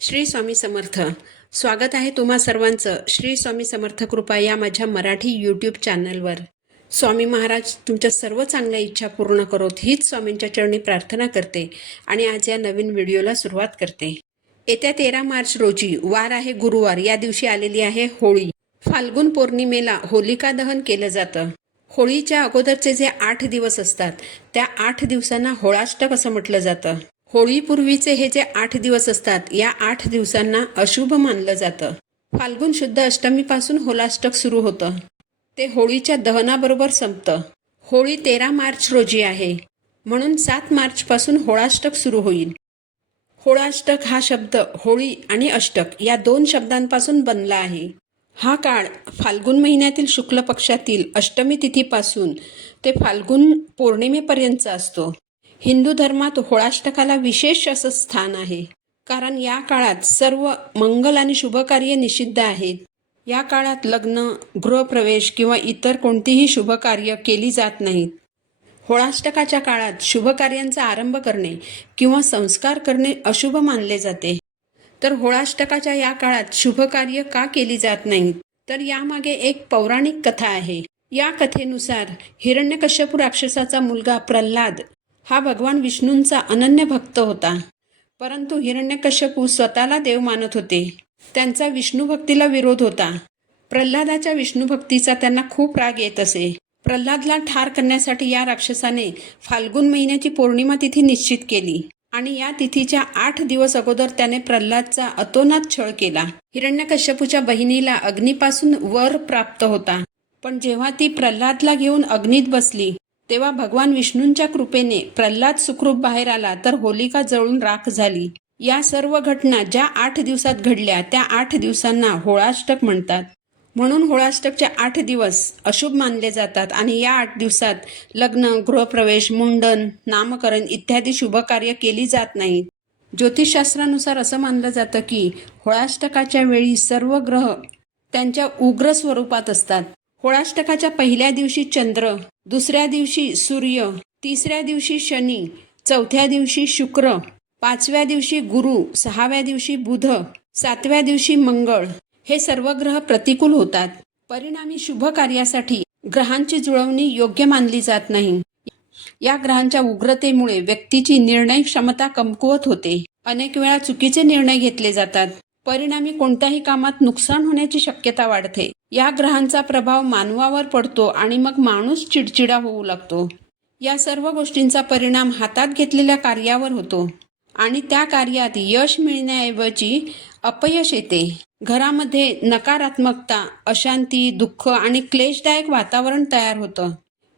श्री स्वामी समर्थ. स्वागत आहे तुम्हा सर्वांचं श्री स्वामी समर्थ कृपा या माझ्या मराठी यूट्यूब चॅनलवर. स्वामी महाराज तुमच्या सर्व चांगल्या इच्छा पूर्ण करोत हीच स्वामींच्या चरणी प्रार्थना करते आणि आज या नवीन व्हिडिओला सुरुवात करते. येत्या 13 मार्च रोजी वार आहे गुरुवार. या दिवशी आलेली आहे होळी. फाल्गुन पौर्णिमेला होलिका दहन केलं जातं. होळीच्या अगोदरचे जे 8 दिवस असतात त्या 8 दिवसांना होळाष्टक असं म्हटलं जातं. होळीपूर्वीचे हे जे 8 दिवस असतात या 8 दिवसांना अशुभ मानलं जातं. फाल्गुन शुद्ध अष्टमीपासून होलाष्टक सुरू होतं. ते होळीच्या दहनाबरोबर संपतं. होळी 13 मार्च रोजी आहे म्हणून 7 मार्चपासून होळाष्टक सुरू होईल. होळाष्टक हा शब्द होळी आणि अष्टक या 2 शब्दांपासून बनला आहे. हा काळ फाल्गुन महिन्यातील शुक्ल पक्षातील अष्टमी तिथीपासून ते फाल्गुन पौर्णिमेपर्यंतचा असतो. हिंदू धर्मात होळाष्टकाला विशेष असं स्थान आहे, कारण या काळात सर्व मंगल आणि शुभकार्य निषिद्ध आहेत. या काळात लग्न, गृहप्रवेश किंवा इतर कोणतीही शुभकार्य केली जात नाहीत. होळाष्टकाच्या काळात शुभकार्यांचा आरंभ करणे किंवा संस्कार करणे अशुभ मानले जाते. तर होळाष्टकाच्या या काळात शुभकार्य का केली जात नाहीत, तर यामागे एक पौराणिक कथा आहे. या कथेनुसार हिरण्यकश्यपू राक्षसाचा मुलगा प्रल्हाद हा भगवान विष्णूंचा अनन्य भक्त होता. परंतु हिरण्यकश्यपू स्वतःला देव मानत होते. त्यांचा विष्णू भक्तीला विरोध होता. प्रल्हादाच्या विष्णू भक्तीचा त्यांना खूप राग येत असे. प्रल्हादला ठार करण्यासाठी या राक्षसाने फाल्गुन महिन्याची पौर्णिमा तिथी निश्चित केली आणि या तिथीच्या 8 दिवस अगोदर त्याने प्रल्हादचा अतोनात छळ केला. हिरण्यकश्यपूच्या बहिणीला अग्नीपासून वर प्राप्त होता, पण जेव्हा ती प्रल्हादला घेऊन अग्नीत बसली तेव्हा भगवान विष्णूंच्या कृपेने प्रल्हाद सुखरूप बाहेर आला, तर होलिका जळून राख झाली. या सर्व घटना ज्या 8 दिवसात घडल्या त्या 8 दिवसांना होळाष्टक म्हणतात. म्हणून होळाष्टकचे 8 दिवस अशुभ मानले जातात आणि या 8 दिवसात लग्न, गृहप्रवेश, मुंडन, नामकरण इत्यादी शुभकार्य केली जात नाहीत. ज्योतिषशास्त्रानुसार असं मानलं जातं की होळाष्टकाच्या वेळी सर्व ग्रह त्यांच्या उग्र स्वरूपात असतात. होळाष्टकाच्या पहिल्या दिवशी चंद्र, दुसऱ्या दिवशी सूर्य, तिसऱ्या दिवशी शनी, चौथ्या दिवशी शुक्र, 5व्या दिवशी गुरु, 6व्या दिवशी बुध, 7व्या दिवशी मंगळ हे सर्व ग्रह प्रतिकूल होतात. परिणामी शुभ कार्यासाठी ग्रहांची जुळवणी योग्य मानली जात नाही. या ग्रहांच्या उग्रतेमुळे व्यक्तीची निर्णय क्षमता कमकुवत होते. अनेक वेळा चुकीचे निर्णय घेतले जातात. परिणामी कोणत्याही कामात नुकसान होण्याची शक्यता वाढते. या ग्रहांचा प्रभाव मानवावर पडतो आणि मग माणूस चिडचिडा होऊ लागतो. या सर्व गोष्टींचा परिणाम हातात घेतलेल्या कार्यावर होतो आणि त्या कार्यात यश मिळण्याऐवजी अपयश येते. घरामध्ये नकारात्मकता, अशांती, दुःख आणि क्लेशदायक वातावरण तयार होतं.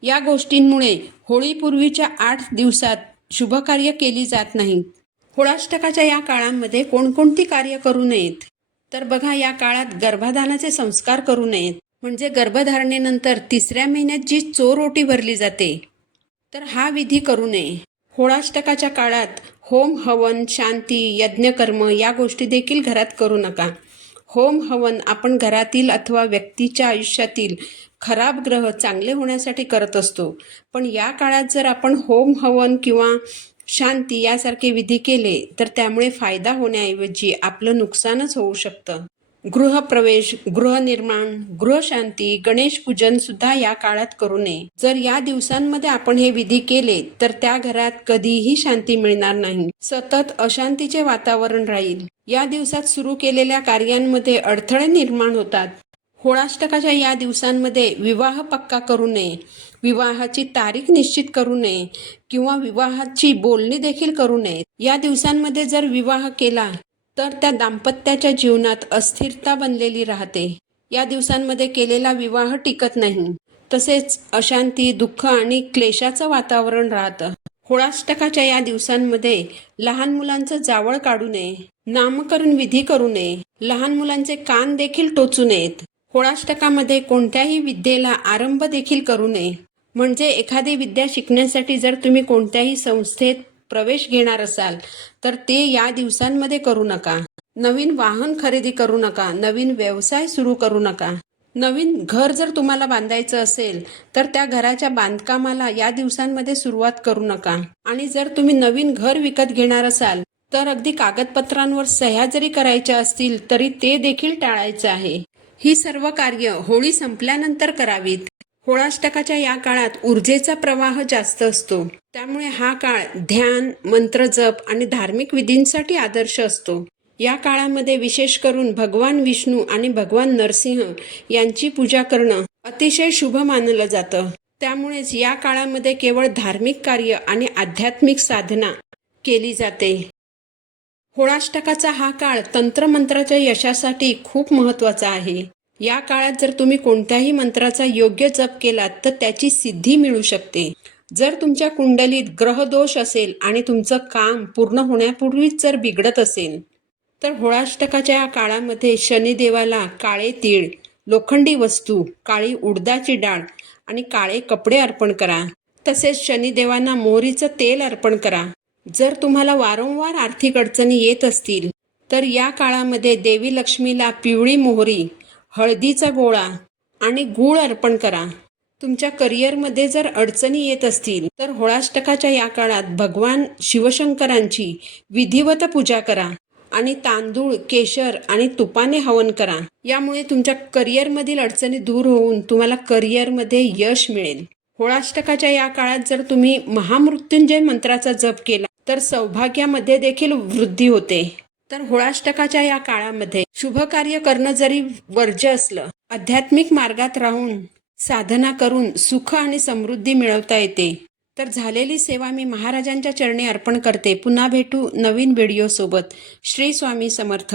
या गोष्टींमुळे होळीपूर्वीच्या 8 दिवसात शुभकार्य केली जात नाहीत. होळाष्टकाच्या या काळामध्ये कोणकोणती कार्य करू नयेत, तर बघा, या काळात गर्भाधानाचे संस्कार करू नयेत. म्हणजे गर्भधारणेनंतर 3ऱ्या महिन्यात जी चोरोटी भरली जाते तर हा विधी करू नये. होळाष्टकाच्या काळात होम, हवन, शांती, यज्ञकर्म या गोष्टी देखील घरात करू नका. होम हवन आपण घरातील अथवा व्यक्तीच्या आयुष्यातील खराब ग्रह चांगले होण्यासाठी करत असतो, पण या काळात जर आपण होम हवन किंवा शांती यासारखे विधी केले तर त्यामुळे फायदा होण्याऐवजी आपलं नुकसानच होऊ शकतं. गृहप्रवेश, गृहनिर्माण, गृहशांती, गणेश पूजन सुद्धा या काळात करू नये. जर या दिवसांमध्ये आपण हे विधी केले तर त्या घरात कधीही शांती मिळणार नाही. सतत अशांतीचे वातावरण राहील. या दिवसात सुरू केलेल्या कार्यांमध्ये अडथळे निर्माण होतात. होळाष्टकाच्या या दिवसांमध्ये विवाह पक्का करू नये, विवाहाची तारीख निश्चित करू नये किंवा विवाहाची बोलणी देखील करू नये. या दिवसांमध्ये जर विवाह केला तर त्या दाम्पत्याच्या जीवनात अस्थिरता बनलेली राहते. या दिवसांमध्ये केलेला विवाह टिकत नाही. तसेच अशांती, दुःख आणि क्लेशाचं वातावरण राहतं. होळाष्टकाच्या या दिवसांमध्ये लहान मुलांचं जावळ काढू नये, नामकरण विधी करू नये, लहान मुलांचे कान देखील टोचू नयेत. होळाष्टकामध्ये कोणत्याही विद्येला आरंभ देखील करू नये. म्हणजे एखादी विद्या शिकण्यासाठी जर तुम्ही कोणत्याही संस्थेत प्रवेश घेणार असाल तर ते या दिवसांमध्ये करू नका. नवीन वाहन खरेदी करू नका, नवीन व्यवसाय सुरू करू नका. नवीन घर जर तुम्हाला बांधायचं असेल तर त्या घराच्या बांधकामाला या दिवसांमध्ये सुरुवात करू नका. आणि जर तुम्ही नवीन घर विकत घेणार असाल तर अगदी कागदपत्रांवर सह्या जरी करायच्या असतील तरी ते देखील टाळायचं आहे. ही सर्व कार्य होळी संपल्यानंतर करावीत. होळाष्टकाच्या या काळात ऊर्जेचा प्रवाह जास्त असतो, त्यामुळे हा काळ ध्यान, मंत्रजप आणि धार्मिक विधींसाठी आदर्श असतो. या काळामध्ये विशेष करून भगवान विष्णू आणि भगवान नरसिंह यांची पूजा करणं अतिशय शुभ मानलं जातं. त्यामुळेच या काळामध्ये केवळ धार्मिक कार्य आणि आध्यात्मिक साधना केली जाते. होळाष्टकाचा हा काळ तंत्रमंत्राच्या यशासाठी खूप महत्त्वाचा आहे. या काळात जर तुम्ही कोणत्याही मंत्राचा योग्य जप केलात तर त्याची सिद्धी मिळू शकते. जर तुमच्या कुंडलीत ग्रहदोष असेल आणि तुमचं काम पूर्ण होण्यापूर्वीच जर बिघडत असेल तर होळाष्टकाच्या या काळामध्ये शनिदेवाला काळे तीळ, लोखंडी वस्तू, काळी उडदाची डाळ आणि काळे कपडे अर्पण करा. तसेच शनिदेवांना मोहरीचं तेल अर्पण करा. जर तुम्हाला वारंवार आर्थिक अडचणी येत असतील तर या काळामध्ये देवी लक्ष्मीला पिवळी मोहरी, हळदीचा गोळा आणि गूळ अर्पण करा. तुमच्या करिअरमध्ये जर अडचणी येत असतील तर होळाष्टकाच्या या काळात भगवान शिवशंकरांची विधिवत पूजा करा आणि तांदूळ, केशर आणि तुपाने हवन करा. यामुळे तुमच्या करिअरमधील अडचणी दूर होऊन तुम्हाला करिअरमध्ये यश मिळेल. होळाष्टकाच्या या काळात जर तुम्ही महामृत्युंजय मंत्राचा जप केला तर सौभाग्यामध्ये देखील वृद्धी होते. तर होळाष्टकाच्या या काळामध्ये शुभ कार्य करणं जरी वर्ज्य असलं, आध्यात्मिक मार्गात राहून साधना करून सुख आणि समृद्धी मिळवता येते. तर झालेली सेवा मी महाराजांच्या चरणी अर्पण करते. पुन्हा भेटू नवीन व्हिडिओ सोबत. श्री स्वामी समर्थ.